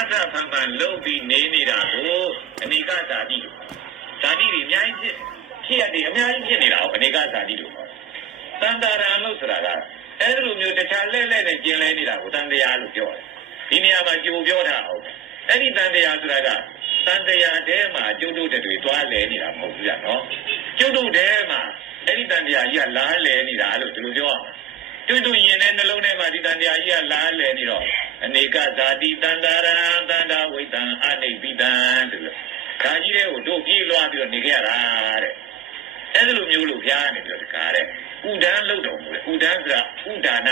တ်ဖန်ဖန်လုံပြီးနေနေတာကိုအနေကဇာတိလို့ဇာတိတွေအများကြီးဖြစ်ဖြစ်ရတယ်အများကြီးဖြစ်နေတာကိုအနေကဇာတိလို့ခေါ်တန်တာရံလို့ဆိုတာကအဲ့လိုမျိုးတခြားလဲလဲနဲ့ကျင်လဲနေတာကိုတန်တရားလို့ပြောတယ်ဒီနေရာမှာကြိုပြောတာအောင်အဲ့ဒီတန်တရားဆိုတာကတန်တရားတဲမှာကျုပ်တို့တွေတွားလဲနေတာမဟုတ်ဘူးကြနော်ကျုပ်တို့တဲမှာအဲ့ဒီတန်တရားကြီးကလားလဲနေတာလို့ဒီလိုပြောအောင် ကျွတ်တူရင်တဲ့နှလုံးထဲမှာဒီတန်တရားကြီးကလားလဲနေတော့အနေကဇာတိတန်တာရံတန်တာဝိတံအနိဗ္ဗိတံဆိုလို့ဒါကြီးတဲ့ကိုတို့ပြေးလွှားပြီးတော့နေခဲ့ရတာတဲ့အဲ့ဒီလိုမျိုးလို့ဖျားနေပြီးတော့တကားတဲ့ဥဒန်းလို့တော်မူတယ်ဥဒန်းဆိုတာဥဒါန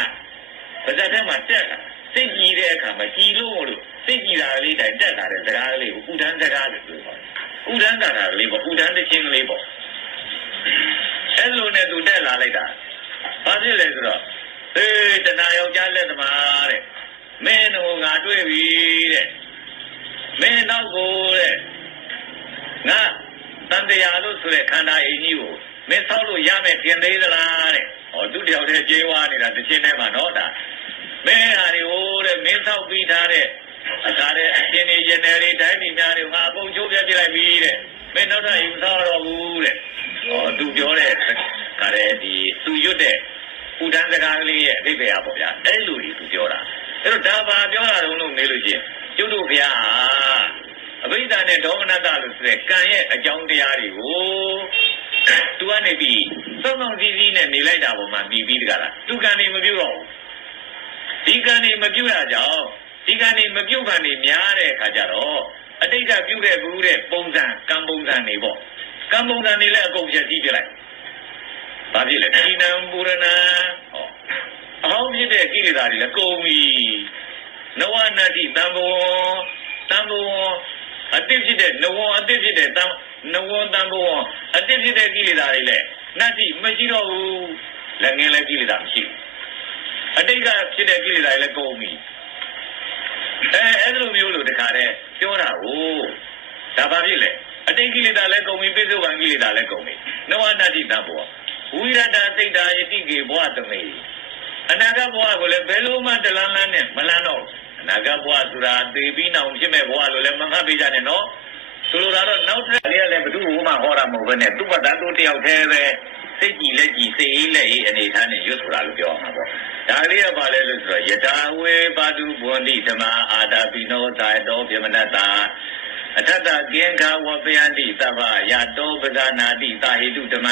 ပါဇက်ထဲမှာတက်တာစိတ်ကြည်တဲ့အခါမှာကြည်လို့လို့စိတ်ကြည်တာလေးတိုင်တက်လာတဲ့စကားလေးကိုဥဒန်းစကားလို့ပြောပါတယ်ဥဒန်းတာတာလေးပေါ့ဥဒန်းတဲ့ချင်းလေးပေါ့အဲ့လိုနဲ့သူတက်လာလိုက်တာဘာဖြစ်လဲဆိုတော့ အေးတဏှာယောက်ျားလက်သမားတဲ့မင်းတို့ငါတွေ့ပြီတဲ့မင်းတော့ကိုတဲ့ငါတန်တရားလို့ဆိုတဲ့ခန္ဓာအိမ်ကြီးကိုမင်းဆောက်လို့ရမယ်ပြင်သေးသလားတဲ့ဟောသူတယောက်တည်းကြေးဝါနေတာတစ်ချင်းထဲမှာနော်ဒါမင်းဟာဒီဟိုတဲ့မင်းဆောက်ပြီးထားတဲ့အခါတဲ့အရှင်နေရနယ်တွေတိုင်းပြည်များတွေငါအကုန်ချိုးပြပြလိုက်ပြီတဲ့မင်းတော့အိမ်မဆောက်တော့ဘူးတဲ့ဟောသူပြောတဲ့ခါတဲ့ဒီသူရွတ်တဲ့ ဥဒန်းစကားကလေးရဲ့အဓိပ္ပာယ်ပေါ့ဗျာအဲ့လိုကြီးသူပြောတာအဲ့တော့ဒါပါပြောတာတော့လို့နေလို့ချင်းကျွတ်တို့ဘုရားဟာအဘိဓါနဲ့ဒေါမနတလို့ဆိုတဲ့ကံရဲ့အကြောင်းတရားတွေကိုသူကနေပြီးစောင့်ဆောင်စည်းစည်းနဲ့နေလိုက်တာပေါ်မှာပြီးပြီးတကလားသူကံနေမပြုတ်တော့ဘူးဒီကံနေမပြုတ်ရကြောင်းဒီကံနေမပြုတ်ကံနေများတဲ့အခါကျတော့အတိတ်ကပြုတ်တဲ့ဘူးတဲ့ပုံစံကံပုံစံနေပေါ့ကံပုံစံနေလည်းအကုန်ပြည့်စည်ပြလိုက်ဘာ ဖြစ်လဲဒီနံပူရဏဟောအဟောင်းဖြစ်တဲ့ကိလေသာတွေလည်းကုန်ပြီနဝနတ္တိတံဘောတံဘောအတိတ်ဖြစ်တဲ့နဝအတိတ်ဖြစ်တဲ့တံနဝတံဘောအတိတ်ဖြစ်တဲ့ကိလေသာတွေလည်းနတ္တိမရှိတော့ဘူးလည်းငင်းလည်းကိလေသာမရှိဘူးအတိတ်ကဖြစ်တဲ့ကိလေသာတွေလည်းကုန်ပြီအဲအဲ့လိုမျိုးလို့တခါတည်းပြောတာကိုဒါဘာဖြစ်လဲအတိတ်ကိလေသာလည်းကုန်ပြီပိဿုပံကိလေသာလည်းကုန်ပြီနဝနတ္တိတံဘော ဝိရတစိတ်တာယတိကေဘဝသမေအနာဂတ်ဘဝကိုလည်းဘယ်လိုမှတလန်းလန်းနဲ့မလန်းတော့ဘူးအနာဂတ်ဘဝဆိုတာသေပြီးနောင်ဖြစ်မဲ့ဘဝလို့လည်းမမှတ်ပေးကြနဲ့နော်ဆိုလိုတာတော့နောက်ထပ်လေးကလည်းဘုသူ့ဘုမှဟောတာမဟုတ်ဘဲနဲ့သူ့ဘတ်တန်သူတယောက်တည်းပဲစိတ်ကြည်လက်ကြည်စိတ်အေးလက်အေးအနေထားနဲ့ရွတ်ဆိုတာလို့ပြောအောင်ပါပေါ့ဒါလေးကပါလဲလို့ဆိုတော့ယတာဝေပါတုဘွန်တိဓမ္မအာတာပိနောသာတောပြမနတ္တာအထတကင်္ခာဝပယန္တိသဗ္ဗယတောပဇာနာတိတာဟိတုဓမ္မ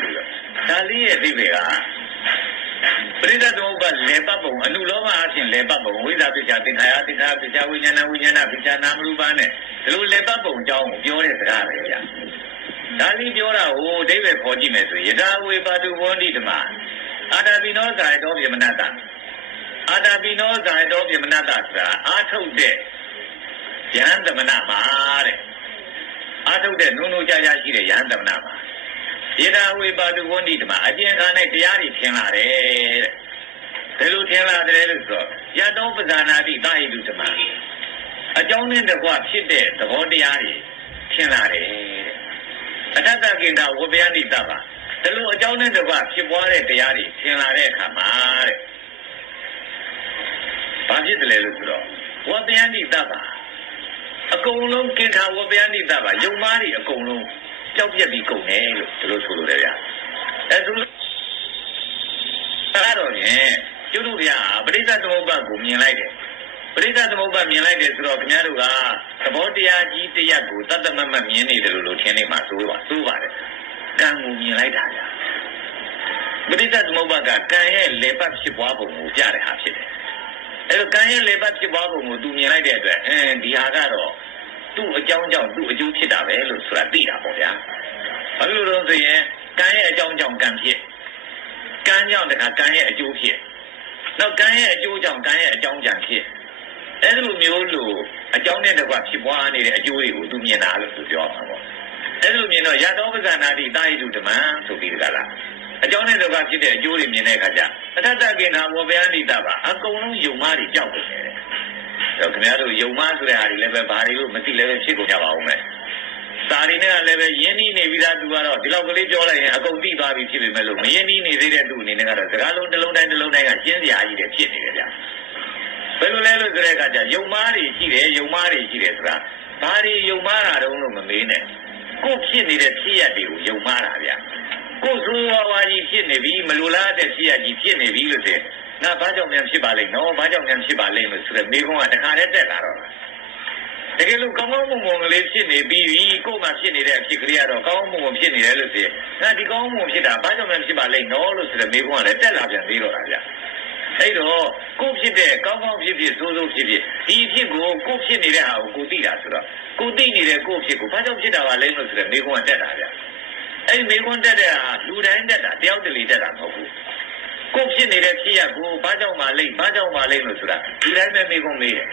လို့ ဒါလေးရဲ့အဓိပ္ပာယ်ကပရိသတ်သမုပ္ပါလေပတ်ပုံအနုလောမအဖြစ်လေပတ်ပုံဝိဇ္ဇာပိစ္ဆာသင်္ခါရသင်္ခါရပိစ္ဆာဝိညာဏဝိညာဏပိစ္ဆာနာမရူပနဲ့ဒီလိုလေပတ်ပုံအကြောင်းကိုပြောတဲ့စကားပဲဗျာဒါလေးပြောတာဟိုအဓိပ္ပာယ်ပေါ်ကြည့်မယ်ဆိုရင်ယထာဝေပါတုဘောဓိဓမ္မအာတာပိနောဇာယတောပြမနတ္တအာတာပိနောဇာယတောပြမနတ္တဆိုတာအာထုတ်တဲ့ယဟန်သမဏမှာတဲ့အာထုတ်တဲ့နုံနုံကြကြရှိတဲ့ယဟန်သမဏမှာ ယေတာဝေပါတုဝန္တိဓမ္မအကျဉ်းခါ၌တရားတွေထင်လာတယ်တဲ့ဘယ်လိုထင်လာတယ်လို့ဆိုတော့ယတောပဇာနာတိတာဟိတုဓမ္မအကြောင်းနဲ့တကွဖြစ်တဲ့သဘောတရားတွေထင်လာတယ်တဲ့အတ္တကင်္တာဝပယန္တိတပါဒီလိုအကြောင်းနဲ့တကွဖြစ်ပွားတဲ့တရားတွေထင်လာတဲ့အခါမှာတဲ့ဘာဖြစ်တယ်လဲလို့ဆိုတော့ဝပယန္တိတပါအကုန်လုံးကင်္ထာဝပယန္တိတပါယုံမားတွေအကုန်လုံး ပျောက်ပြက်ပြီးကုန်တယ်လို့ဒီလိုဆိုလိုတယ်ဗျာအဲဆိုလို့အဲ့တော့ဖြင့်ကျွတ်တို့ဗျာပရိသတ်သမုပ္ပါကိုမြင်လိုက်တယ်ပရိသတ်သမုပ္ပါမြင်လိုက်တယ်ဆိုတော့ခင်ဗျားတို့ကသဘောတရားကြီးတစ်ရပ်ကိုတတ်တမတ်မတ်မြင်နေတယ်လို့လို့ထင်နေမှာသိုးပါသိုးပါတယ်ကံကိုမြင်လိုက်တာဗျာပရိသတ်သမုပ္ပါကကံရဲ့လေပတ်ဖြစ်ပွားပုံကိုပြတဲ့ဟာဖြစ်တယ်အဲ့တော့ကံရဲ့လေပတ်ဖြစ်ပွားပုံကိုသူမြင်လိုက်တဲ့အတွက်အင်းဒီဟာကတော့ သူ့အကြောင်းကြောင့်သူ့အကျိုးဖြစ်တာပဲလို့ဆိုတာသိတာပေါ့ဗျာ။ဘာလို့လဲဆိုရင်ကံရဲ့အကြောင်းကြောင့်ကံဖြစ်။ကံကြောင့်တခါကံရဲ့အကျိုးဖြစ်။နောက်ကံရဲ့အကျိုးကြောင့်ကံရဲ့အကြောင်းကြောင့်ဖြစ်။အဲဒီလိုမျိုးလို့အကြောင်းနဲ့တကွဖြစ်ပွားနေတဲ့အကျိုးတွေကိုသူမြင်တာလို့သူပြောမှာပေါ့။အဲဒီလိုမြင်တော့ရတောပဇာနာတိတာဟိတုဓမ္မဆိုပြီးတကလား။အကြောင်းနဲ့တကွဖြစ်တဲ့အကျိုးတွေမြင်တဲ့အခါကျအထတ္တကိနာဝဘယန္တိတပါအကုန်လုံးယုံမားတွေကြောက်နေတယ်။တော့ ခင်ဗျားတို့ယုံမဆိုတဲ့ဟာတွေလည်းပဲဘာတွေလို့မသိလည်းပဲဖြစ်ကုန်ကြပါဦးမယ်။စာရီနဲ့ကလည်းပဲယင်းနှီးနေပြီးသားသူကတော့ဒီလောက်ကလေးပြောလိုက်ရင်အကုန်သိသွားပြီဖြစ်ပေမဲ့လို့မယင်းနှီးနေသေးတဲ့သူအနေနဲ့ကတော့စကားလုံးတစ်လုံးတိုင်းတစ်လုံးတိုင်းကရှင်းစရာကြီးတွေဖြစ်နေတယ်ဗျာ။ဘယ်လိုလဲလို့ဆိုတဲ့အခါကျယုံမားတွေရှိတယ်ယုံမားတွေရှိတယ်ဆိုတာဘာတွေယုံမားတာတုံးလို့မမေးနဲ့ကိုယ်ဖြစ်နေတဲ့ဖြစ်ရက်တွေကိုယုံမားတာဗျကိုယ်ဆိုးရွားဝါးကြီးဖြစ်နေပြီမလိုလားတဲ့ဖြစ်ရက်ကြီးဖြစ်နေပြီလို့ဆိုရင် ငါဘာကြောင့်များဖြစ်ပါလိမ့်နော်ဘာကြောင့်များဖြစ်ပါလိမ့်လို့ဆိုတဲ့မိကုန်းကတခါတည်းတက်လာတော့တကယ်လို့ကောင်းကောင်းမွန်မွန်ကလေးဖြစ်နေပြီးကိုယ်မှဖြစ်နေတဲ့အဖြစ်ကလေးကတော့ကောင်းကောင်းမွန်မွန်ဖြစ်နေတယ်လို့ဆိုရင်ငါဒီကောင်းကောင်းမွန်ဖြစ်တာဘာကြောင့်များဖြစ်ပါလိမ့်နော်လို့ဆိုတဲ့မိကုန်းကလည်းတက်လာပြန်သေးတော့တာဗျအဲ့တော့ကိုဖြစ်တဲ့ကောင်းကောင်းဖြစ်ဖြစ်ဆိုးဆိုးဖြစ်ဖြစ်ဒီအဖြစ်ကိုကိုဖြစ်နေတဲ့ဟာကိုကိုသိတာဆိုတော့ကိုသိနေတဲ့ကိုဖြစ်ကိုဘာကြောင့်ဖြစ်တာပါလဲလို့ဆိုတဲ့မိကုန်းကတက်တာဗျအဲ့ဒီမိကုန်းတက်တဲ့ဟာလူတိုင်းတက်တာတယောက်တလေတက်တာမဟုတ်ဘူး ကိုဖြစ်နေတဲ့ဖြစ်ရကိုဘာကြောင့်မှလိမ့်ဘာကြောင့်မှလိမ့်လို့ဆိုတာလူတိုင်းပဲမိကုန်းမေးတယ်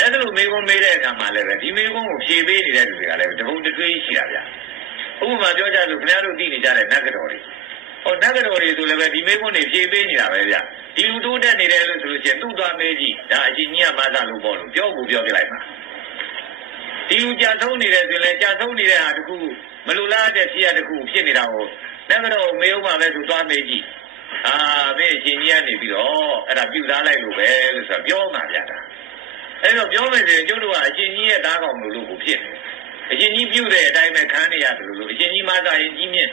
အဲ့ဒါလိုမိကုန်းမေးတဲ့အခါမှာလည်းပဲဒီမိကုန်းကိုဖြေပေးနေတဲ့လူတွေကလည်းတပုံတစ်ထွေးရှိတာဗျဥပမာပြောကြလို့ခင်ဗျားတို့သိနေကြတဲ့နတ်ကတော်တွေဟောနတ်ကတော်တွေဆိုလည်းပဲဒီမိကုန်းတွေဖြေပေးနေတာပဲဗျဒီလူတိုးတက်နေတယ်လို့ဆိုလို့ချင်းသူ့သွားမေးကြည့်ဒါအချင်းကြီးကမသာလို့ပေါ့လို့ပြောကိုပြောပြလိုက်ပါဒီလူကြာဆုံးနေတယ်ဆိုရင်လည်းကြာဆုံးနေတဲ့ဟာတခုမလိုလားတဲ့ဖြစ်ရတခုဖြစ်နေတာကိုနတ်ကတော်မေးဦးမှာပဲသူသွားမေးကြည့် အာမင်းအချင်းကြီးကနေပြီးတော့အဲ့ဒါပြုသားလိုက်လို့ပဲလို့ဆိုတော့ပြောမှပြတာအဲ့တော့ပြောမယ်ဆိုရင်ကျုပ်တို့ကအချင်းကြီးရဲ့သားကောင်လို့လို့ကိုဖြစ်နေအချင်းကြီးပြုတဲ့အတိုင်းပဲခံနေရတယ်လို့အချင်းကြီးမသာရင်ကြီးမြင့်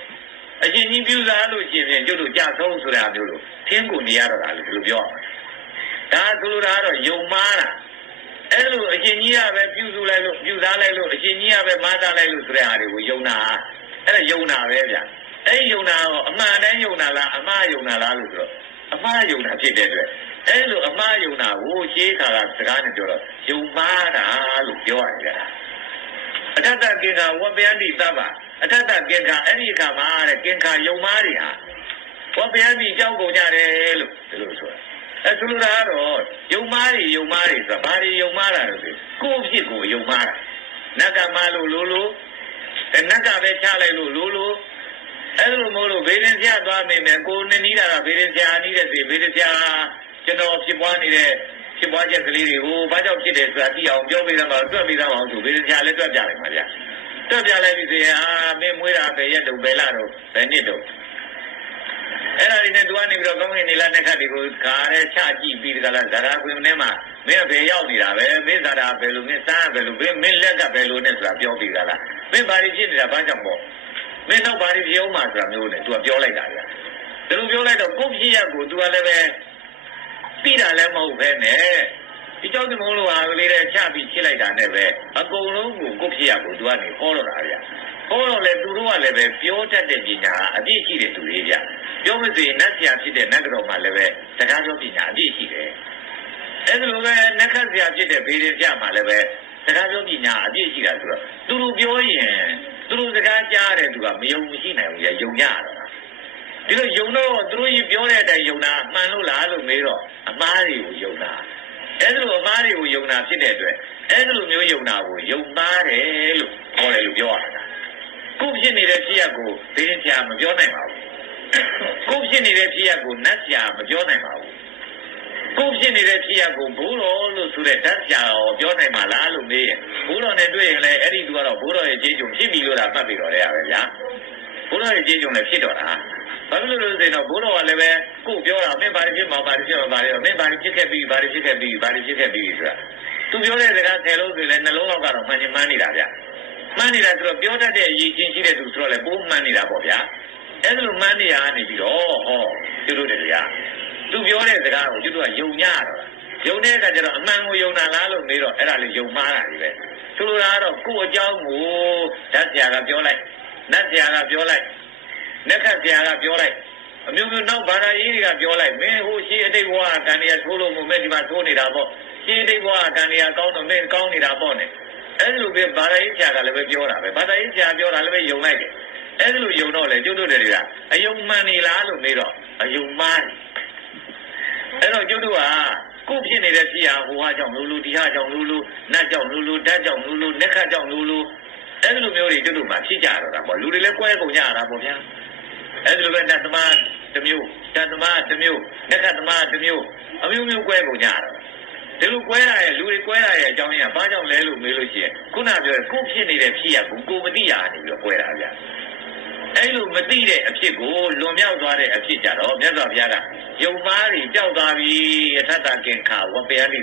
အချင်းကြီးပြုသားလို့ရှင်ဖြင့်ကျုပ်တို့ကြာဆုံးဆိုတာမျိုးလို့သင်ကိုနေရတော့တာလို့ဒီလိုပြောအောင်ဒါဆိုလိုတာကတော့ယုံမားတာအဲ့လိုအရှင်ကြီးကပဲပြုစုလိုက်လို့ပြုစားလိုက်လို့အရှင်ကြီးကပဲမားသားလိုက်လို့ဆိုတဲ့ဟာတွေကိုယုံတာအဲ့ဒါယုံတာပဲဗျ အဲ့ဒီယုံတာကတော့အမှန်တမ်းယုံတာလားအမှားယုံတာလားလို့ဆိုတော့အမှားယုံတာဖြစ်တဲ့အတွက်အဲ့လိုအမှားယုံတာကိုရှင်းခါကစကားနဲ့ပြောတော့ယုံမားတာလို့ပြောရတယ်အထက်ကကင်္ခဝပ္ပယန္တိသဗ္ဗအထက်ကကင်္ခအဲ့ဒီအခါမှာတဲ့ကင်္ခယုံမားတွေဟာဝပ္ပယန္တိကြောက်ကုန်ကြတယ်လို့ဒီလိုဆိုတာအဲဆိုလိုတာကတော့ယုံမားတွေယုံမားတွေဆိုတာဘာတွေယုံမားတာလဲဆိုကိုယ့်အဖြစ်ကိုယုံမားတာနတ်ကမလို့လို့လို့အဲနတ်ကပဲချလိုက်လို့လို့လို့ အဲ့လိုမို့လို့ဘေးရင်ဆရာသွားမိမယ်ကိုနှစ်နီးတာကဘေးရင်ဆရာနီးတဲ့စီဘေးရင်ဆရာကျွန်တော်ဖြစ်ပွားနေတဲ့ဖြစ်ပွားချက်ကလေးတွေကိုဘာကြောင့်ဖြစ်တယ်ဆိုတာသိအောင်ပြောပေးတာပါတွက်ပေးတာပါအောင်ဆိုဘေးရင်ဆရာလည်းတွက်ပြလိုက်ပါဗျာတွက်ပြလိုက်ပြီဆိုရင်အာမင်းမွေးတာပဲရက်တုံပဲလာတော့ဘယ်နှစ်တုံအဲ့ဒါဒီနဲ့သူကနေပြီးတော့ကောင်းကင်နေလာတဲ့ခတ်တွေကိုခါရဲချကြည့်ပြီးတကလားဇာရာခွင်ထဲမှာမင်းကဘယ်ရောက်နေတာပဲမင်းဇာရာဘယ်လိုမင်းစားဘယ်လိုမင်းလက်ကဘယ်လိုနဲ့ဆိုတာပြောပြီးတကလားမင်းဘာတွေဖြစ်နေတာဘာကြောင့်ပေါ့ မင်းတော့ဘာတွေပြောမှဆိုတာမျိုးနဲ့သူကပြောလိုက်တာဗျာဒါလိုပြောလိုက်တော့ကိုဖြစ်ရကိုသူကလည်းပဲပြီးတာလည်းမဟုတ်ပဲနဲ့ဒီကြောင့်ဒီမုန်းလို့ဟာကလေးတဲ့ချပြီးချစ်လိုက်တာနဲ့ပဲအကုန်လုံးကိုကိုဖြစ်ရကိုသူကနေဟောတော့တာဗျာဟောတော့လေသူတို့ကလည်းပဲပြောတတ်တဲ့ပညာအပြည့်ရှိတဲ့သူတွေဗျပြောမစေနတ်ဆရာဖြစ်တဲ့နတ်ကတော်မှလည်းပဲစကားပြောပညာအပြည့်ရှိတယ်အဲ့ဒါလိုပဲနတ်ခတ်ဆရာဖြစ်တဲ့ဘေးရင်ပြမှလည်းပဲစကားပြောပညာအပြည့်ရှိတာဆိုတော့သူတို့ပြောရင် သူတို့စကားကြားတဲ့သူကမယုံမရှိနိုင်ဘူးရယုံရတော့ဒီလိုယုံတော့သူတို့ကြီးပြောတဲ့အတိုင်းယုံတာမှန်လို့လားလို့မေးတော့အမားတွေကိုယုံတာအဲ့ဒါလိုအမားတွေကိုယုံတာဖြစ်တဲ့အတွက်အဲ့ဒါလိုမျိုးယုံတာကိုယုံပါတယ်လို့ဟောတယ်လို့ပြောရတာခုဖြစ်နေတဲ့ဖြစ်ရပ်ကိုဘေးရင်ဆရာမပြောနိုင်ပါဘူးကိုဖြစ်နေတဲ့ဖြစ်ရပ်ကိုနတ်ဆရာမပြောနိုင်ပါဘူးကိုဖြစ်နေတဲ့ဖြစ်ရပ်ကိုဘိုးတော်လို့ဆိုတဲ့ဓာတ်ဆရာရောပြောနိုင်မှာလားလို့မေးရင် ဘိုးတော်နဲ့တွေ့ရင်လည်းအဲ့ဒီသူကတော့ဘိုးတော်ရဲ့ကြေးကြုံဖြစ်ပြီလို့သာမှတ်ပြီးတော့ရရပဲဗျာဘိုးတော်ရဲ့ကြေးကြုံလည်းဖြစ်တော့တာဘာလို့လဲဆိုတော့ဘိုးတော်ကလည်းပဲကိုပြောတာမင်းဘာတွေဖြစ်မှာဘာတွေဖြစ်မှာဘာတွေမင်းဘာတွေဖြစ်ခဲ့ပြီးဘာတွေဖြစ်ခဲ့ပြီးဘာတွေဖြစ်ခဲ့ပြီးဆိုတာသူပြောတဲ့စကားဆယ်လုံးဆိုရင်လည်းနှလုံးလောက်ကတော့မှန်ချင်မှန်းနေတာဗျာမှန်းနေတာဆိုတော့ပြောတတ်တဲ့အရေးချင်းရှိတဲ့သူဆိုတော့လည်းပိုးမှန်းနေတာပေါ့ဗျာအဲ့လိုမှန်းနေရနေပြီးတော့ဟောသူတို့တွေကသူပြောတဲ့စကားကိုသူတို့ကယုံညတော့လားယုံတဲ့အခါကျတော့အမှန်ကိုယုံတာလားလို့မေးတော့အဲ့ဒါလေးယုံမှားတာကြီးပဲ ဆိုလိုတာကတော့ကိုယ့်အကြောင်းကိုဓာတ်ဆရာကပြောလိုက်နတ်ဆရာကပြောလိုက်နက္ခတ်ဆရာကပြောလိုက်အမျိုးမျိုးနောက်ဘာသာရေးတွေကပြောလိုက်မင်းဟိုရှိအတိတ်ဘဝကံရထိုးလို့မမဲ့ဒီမှာထိုးနေတာပေါ့ရှိအတိတ်ဘဝကံရကောင်းတော့မင်းကောင်းနေတာပေါ့နဲ့အဲ့လိုပဲဘာသာရေးဆရာကလည်းပဲပြောတာပဲဘာသာရေးဆရာပြောတာလည်းပဲယုံလိုက်တယ်အဲ့လိုယုံတော့လေကျွတ်တို့တွေကအယုံမှန်နေလားလို့မေးတော့အယုံမှားအဲ့တော့ကျွတ်တို့က ကိုဖြစ်နေတဲ့ဖြစ်ဟာဟိုဟာကြောင့်လူလူဒီဟာကြောင့်လူလူနတ်ကြောင့်လူလူဓာတ်ကြောင့်လူလူလက်ခတ်ကြောင့်လူလူအဲ့လိုမျိုးတွေကျွတ်တို့မှဖြစ်ကြတော့တာပေါ့လူတွေလည်းကွဲကုန်ကြတာပေါ့ဗျာအဲ့လိုပဲတသမားတစ်မျိုးတသမားတစ်မျိုးလက်ခတ်သမားတစ်မျိုးအမျိုးမျိုးကွဲကုန်ကြတာဒီလိုကွဲရရဲ့လူတွေကွဲရရဲ့အကြောင်းရင်းကဘာကြောင့်လဲလို့မေးလို့ရှိရင်ခုနပြောကိုဖြစ်နေတဲ့ဖြစ်ရကိုကိုမသိရနေပြီးတော့ကွဲတာဗျာ အဲ့လိုမသိတဲ့အဖြစ်ကိုလွန်မြောက်သွားတဲ့အဖြစ်ကြတော့မြတ်စွာဘုရားကယုံမားတွေပျောက်သွားပြီယထတကင်္ခဝပယတိ